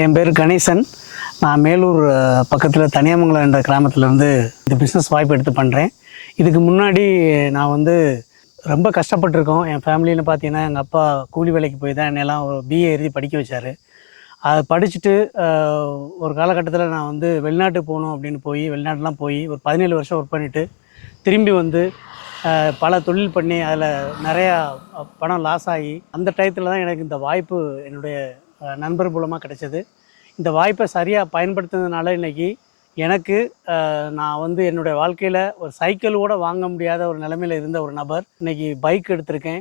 என் பேர் கணேசன். நான் மேலூர் பக்கத்தில் தனியாமங்கலம் என்ற கிராமத்திலேருந்து இந்த பிஸ்னஸ் வாய்ப்பு எடுத்து பண்ணுறேன். இதுக்கு முன்னாடி நான் ரொம்ப கஷ்டப்பட்டிருக்கோம். என் ஃபேமிலியில் பார்த்தீங்கன்னா, எங்கள் அப்பா கூலி வேலைக்கு போய் தான் என்னெல்லாம் ஒரு பிஏ எழுதி படிக்க வச்சார். அதை படிச்சுட்டு ஒரு காலகட்டத்தில் நான் வெளிநாட்டுக்கு போகணும் அப்படின்னு வெளிநாட்டுலாம் போய் ஒரு 17 வருஷம் ஒர்க் பண்ணிவிட்டு திரும்பி பல தொழில் பண்ணி அதில் நிறையா பணம் லாஸ் ஆகி அந்த டயத்தில் தான் எனக்கு இந்த வாய்ப்பு என்னுடைய நண்பர் மூலமாக கிடைச்சது. இந்த வாய்ப்பை சரியாக பயன்படுத்துனதுனால இன்றைக்கி எனக்கு நான் என்னுடைய வாழ்க்கையில் ஒரு சைக்கிள் கூட வாங்க முடியாத ஒரு நிலைமையில் இருந்த ஒரு நபர் இன்றைக்கி பைக் எடுத்திருக்கேன்.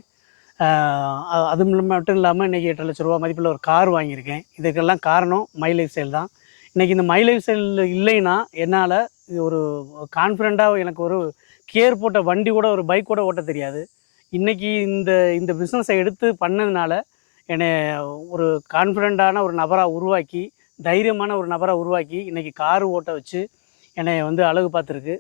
அது மட்டும் இல்லாமல் இன்றைக்கி 8 லட்ச ரூபா மதிப்பில் ஒரு கார் வாங்கியிருக்கேன். இதுக்கெல்லாம் காரணம் மை லைஃப் ஸ்டைல் தான். இன்றைக்கி இந்த மை லைஃப் ஸ்டைல் இல்லைன்னா என்னால் ஒரு கான்ஃபிடெண்ட்டாக எனக்கு ஒரு கியர் போட்ட வண்டி கூட ஒரு பைக் கூட ஓட்ட தெரியாது. இன்றைக்கி இந்த பிஸ்னஸை எடுத்து பண்ணதுனால என்னை ஒரு கான்ஃபிடெண்ட்டான ஒரு நபராக உருவாக்கி, தைரியமான ஒரு நபராக உருவாக்கி இன்றைக்கி காரு ஓட்ட வச்சு என்னை அழகு பார்த்துருக்கு.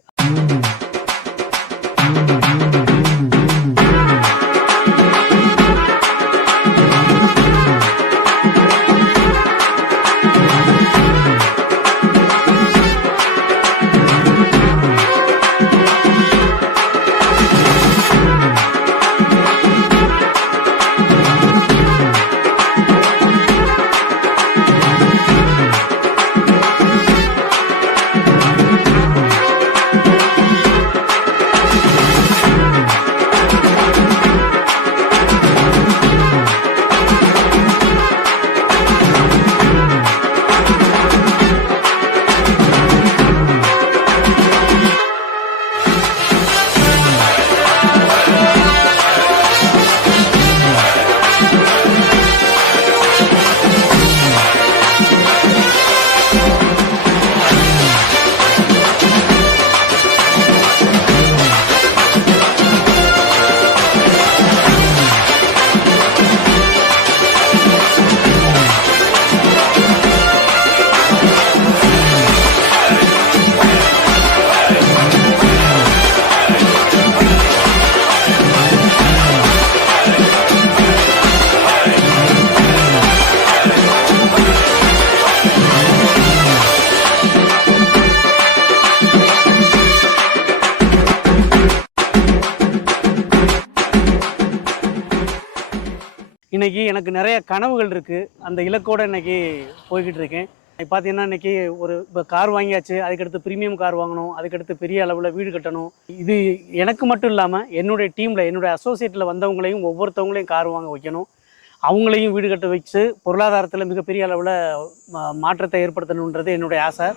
இன்றைக்கி எனக்கு நிறைய கனவுகள் இருக்குது. அந்த இலக்கோடு இன்றைக்கி போய்கிட்டு இருக்கேன். பார்த்தீங்கன்னா இன்றைக்கி இப்போ கார் வாங்கியாச்சு, அதுக்கடுத்து ப்ரீமியம் கார் வாங்கணும், அதுக்கடுத்து பெரிய அளவில் வீடு கட்டணும். இது எனக்கு மட்டும் இல்லாமல் என்னுடைய டீமில் என்னுடைய அசோசியேட்டில் வந்தவங்களையும் ஒவ்வொருத்தவங்களையும் கார் வாங்க வைக்கணும், அவங்களையும் வீடு கட்ட வச்சு பொருளாதாரத்தில் மிகப்பெரிய அளவில் மாற்றத்தை ஏற்படுத்தணுன்றது என்னுடைய ஆசை.